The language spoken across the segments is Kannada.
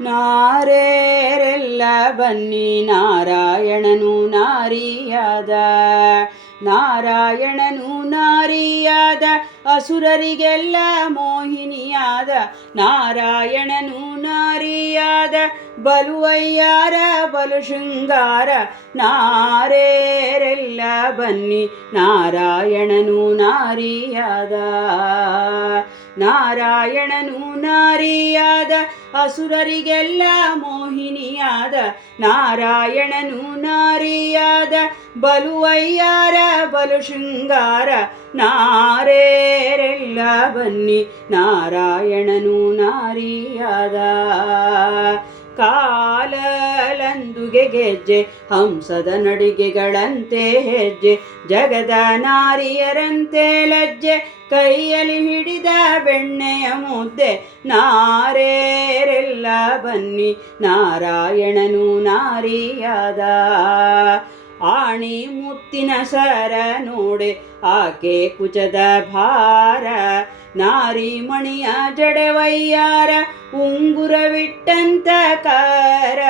ನಾರೇರೆಲ್ಲ ಬನ್ನಿ ನಾರಾಯಣನು ನಾರಿಯಾದ, ನಾರಾಯಣನು ನಾರಿಯಾದ ಅಸುರರಿಗೆಲ್ಲ ಮೋಹಿನಿಯಾದ, ನಾರಾಯಣನು ನಾರಿಯಾದ ಬಲುವಯ್ಯಾರ ಬಲು ಶೃಂಗಾರ, ನಾರೇರೆಲ್ಲ ಬನ್ನಿ ನಾರಾಯಣನು ನಾರಿಯಾದ, ನಾರಾಯಣನು ನಾರಿಯಾದ ಅಸುರರಿಗೆಲ್ಲ ಮೋಹಿನಿಯಾದ, ನಾರಾಯಣನು ನಾರಿಯಾದ ಬಲುವಯ್ಯಾರ ಬಲು ಶೃಂಗಾರ, ನಾರೇರೆಲ್ಲ ಬನ್ನಿ ನಾರಾಯಣನು ನಾರಿಯಾದ. ಕಾಲಲಂದುಗೆ ಗೆಜ್ಜೆ ಹಂಸದ ನಡಿಗೆಗಳಂತೆ ಹೆಜ್ಜೆ, ಜಗದ ನಾರಿಯರಂತೆ ಲಜ್ಜೆ, ಕೈಯಲ್ಲಿ ಹಿಡಿದ ಬೆಣ್ಣೆಯ ಮುದ್ದೆ, ನಾರೇರೆಲ್ಲ ಬನ್ನಿ ನಾರಾಯಣನು ನಾರಿಯಾದ. ಆಣಿ ಮುತ್ತಿನ ಸರ ನೋಡೆ ಆಕೆ ಕುಚದ ಭಾರ, ನಾರಿ ಮಣಿಯ ಜಡೆವಯ್ಯಾರ ಉಂಗುರವಿಟ್ಟಂತ ಕಾರ,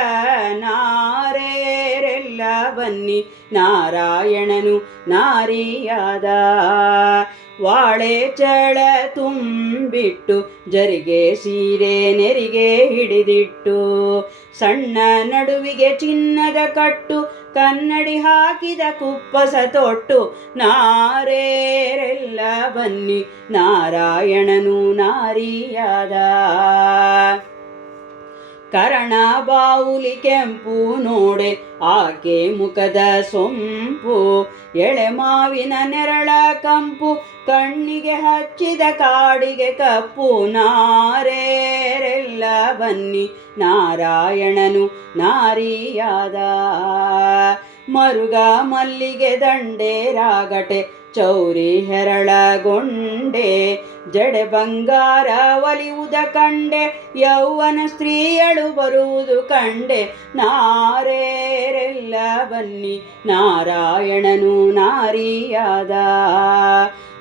ನಾರೇರೆಲ್ಲ ಬನ್ನಿ ನಾರಾಯಣನು ನಾರಿಯಾದ. ವಾಳೆ ಚಳ ತುಂಬಿಟ್ಟು ಜರಿಗೆ ಸೀರೆ ನೆರಿಗೆ ಹಿಡಿದಿಟ್ಟು, ಸಣ್ಣ ನಡುವಿಗೆ ಚಿನ್ನದ ಕಟ್ಟು ಕನ್ನಡಿ ಹಾಕಿದ ಕುಪ್ಪಸ ತೊಟ್ಟು, ನಾರೇರೆಲ್ಲ ಬನ್ನಿ ನಾರಾಯಣನು ನಾರಿಯಾದ. ಕರಣ ಬಾವುಲಿ ಕೆಂಪು ನೋಡೆ ಆಕೆ ಮುಖದ ಸೊಂಪು, ಎಳೆ ಮಾವಿನ ನೆರಳ ಕಂಪು ಕಣ್ಣಿಗೆ ಹಚ್ಚಿದ ಕಾಡಿಗೆ ಕಪ್ಪು, ನಾರೇರೆಲ್ಲ ಬನ್ನಿ ನಾರಾಯಣನು ನಾರಿಯಾದ. ಮರುಗ ಮಲ್ಲಿಗೆ ದಂಡೆ ರಾಗಟೆ ಚೌರಿ ಹೆರಳಗೊಂಡೆ, ಜಡೆ ಬಂಗಾರ ಒಲಿಯುವುದ ಕಂಡೆ, ಯೌವನ ಸ್ತ್ರೀಯಳು ಬರುವುದು ಕಂಡೆ, ನಾರೇರೆಲ್ಲ ಬನ್ನಿ ನಾರಾಯಣನು ನಾರಿಯಾದ.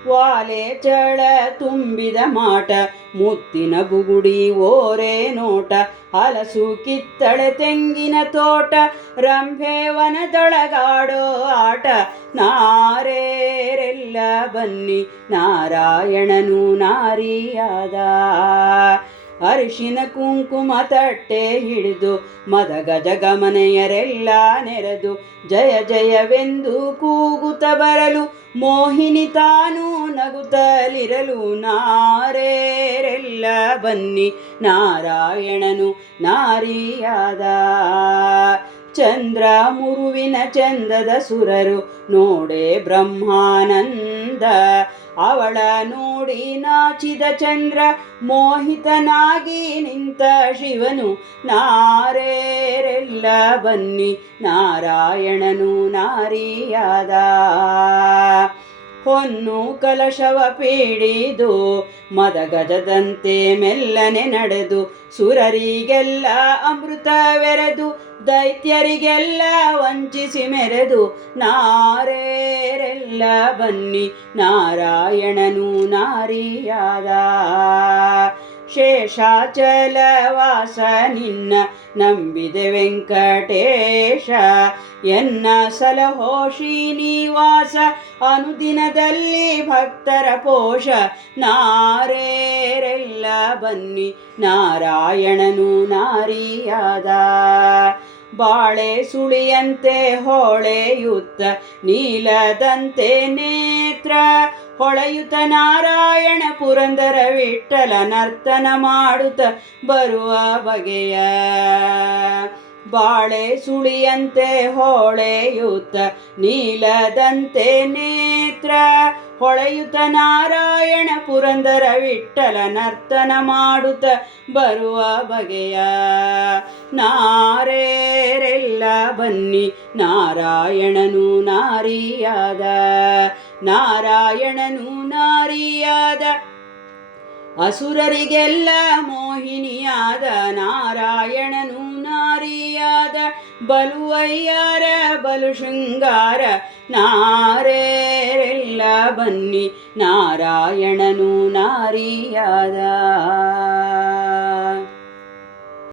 ವಾಲೆ ಚಳ ತುಂಬಿದ ಮಾಟ ಮುತ್ತಿನ ಬುಗುಡಿ ಓರೆ ನೋಟ, ಹಲಸು ಕಿತ್ತಳೆ ತೆಂಗಿನ ತೋಟ, ರಂಭೆವನದೊಳಗಾಡೋ ಆಟ, ನಾರೇರೆಲ್ಲ ಬನ್ನಿ ನಾರಾಯಣನು ನಾರಿಯಾದ. ಅರಿಶಿನ ಕುಂಕುಮ ತಟ್ಟೆ ಹಿಡಿದು ಮದಗಜ ಗಮನೆಯರೆಲ್ಲ ನೆರೆದು, ಜಯ ಜಯವೆಂದು ಕೂಗುತ್ತ ಬರಲು ಮೋಹಿನಿ ತಾನು ನಗುತ್ತಲಿರಲು, ನಾರೇರೆಲ್ಲ ಬನ್ನಿ ನಾರಾಯಣನು ನಾರಿಯಾದ. ಚಂದ್ರ ಮುರುವಿನ ಚಂದದ ಸುರರು ನೋಡೆ ಬ್ರಹ್ಮಾನಂದ, ಅವಳ ನೋಡಿ ನಾಚಿದ ಚಂದ್ರ ಮೋಹಿತನಾಗಿ ನಿಂತ ಶಿವನು, ನಾರೇರೆಲ್ಲ ಬನ್ನಿ ನಾರಾಯಣನು ನಾರಿಯಾದ. ಹೊನ್ನು ಕಲಶವ ಪೀಡಿದು ಮದಗಜದಂತೆ ಮೆಲ್ಲನೆ ನಡೆದು, ಸುರರಿಗೆಲ್ಲ ಅಮೃತವೆರೆದು ದೈತ್ಯರಿಗೆಲ್ಲ ವಂಚಿಸಿ ಮೆರೆದು, ನಾರೇರೆಲ್ಲ ಬನ್ನಿ ನಾರಾಯಣನು ನಾರಿಯಾದ. ಶೇಷಾಚಲವಾಸ ನಿನ್ನ ನಂಬಿದೆ ವೆಂಕಟೇಶ, ಎನ್ನ ಸಲಹೋ ಶ್ರೀನಿವಾಸ ಅನುದಿನದಲ್ಲಿ ಭಕ್ತರ ಪೋಷ, ನಾರೇರೆಲ್ಲ ಬನ್ನಿ ನಾರಾಯಣನು ನಾರಿಯಾದ. ಬಾಳೆ ಸುಳಿಯಂತೆ ಹೊಳೆಯುತ್ತ ನೀಲದಂತೆ ನೇತ್ರ, ಹೊಳೆಯುತ್ತ ನಾರಾಯಣ ಪುರಂದರ ವಿಠ್ಠಲ ನರ್ತನ ಮಾಡುತ್ತ ಬರುವ ಬಗೆಯ. ಬಾಳೆ ಸುಳಿಯಂತೆ ಹೊಳೆಯುತ್ತ ನೀಲದಂತೆ ನೇತ್ರ, ಹೊಳೆಯುತ್ತ ನಾರಾಯಣ ಪುರಂದರ ವಿಠ್ಠಲ ನರ್ತನ ಮಾಡುತ್ತ ಬರುವ ಬಗೆಯ, ನಾರೇರೆಲ್ಲ ಬನ್ನಿ ನಾರಾಯಣನು ನಾರಿಯಾದ, ನಾರಾಯಣನು ನಾರಿಯಾದ ಅಸುರರಿಗೆಲ್ಲ ಮೋಹಿನಿಯಾದ, ನಾರಾಯಣನು ನಾರಿಯಾದ ಬಲುವಯ್ಯಾರ ಬಲು ಶೃಂಗಾರ, ನಾರೇರೆಲ್ಲ ಬನ್ನಿ ನಾರಾಯಣನು ನಾರಿಯಾದ.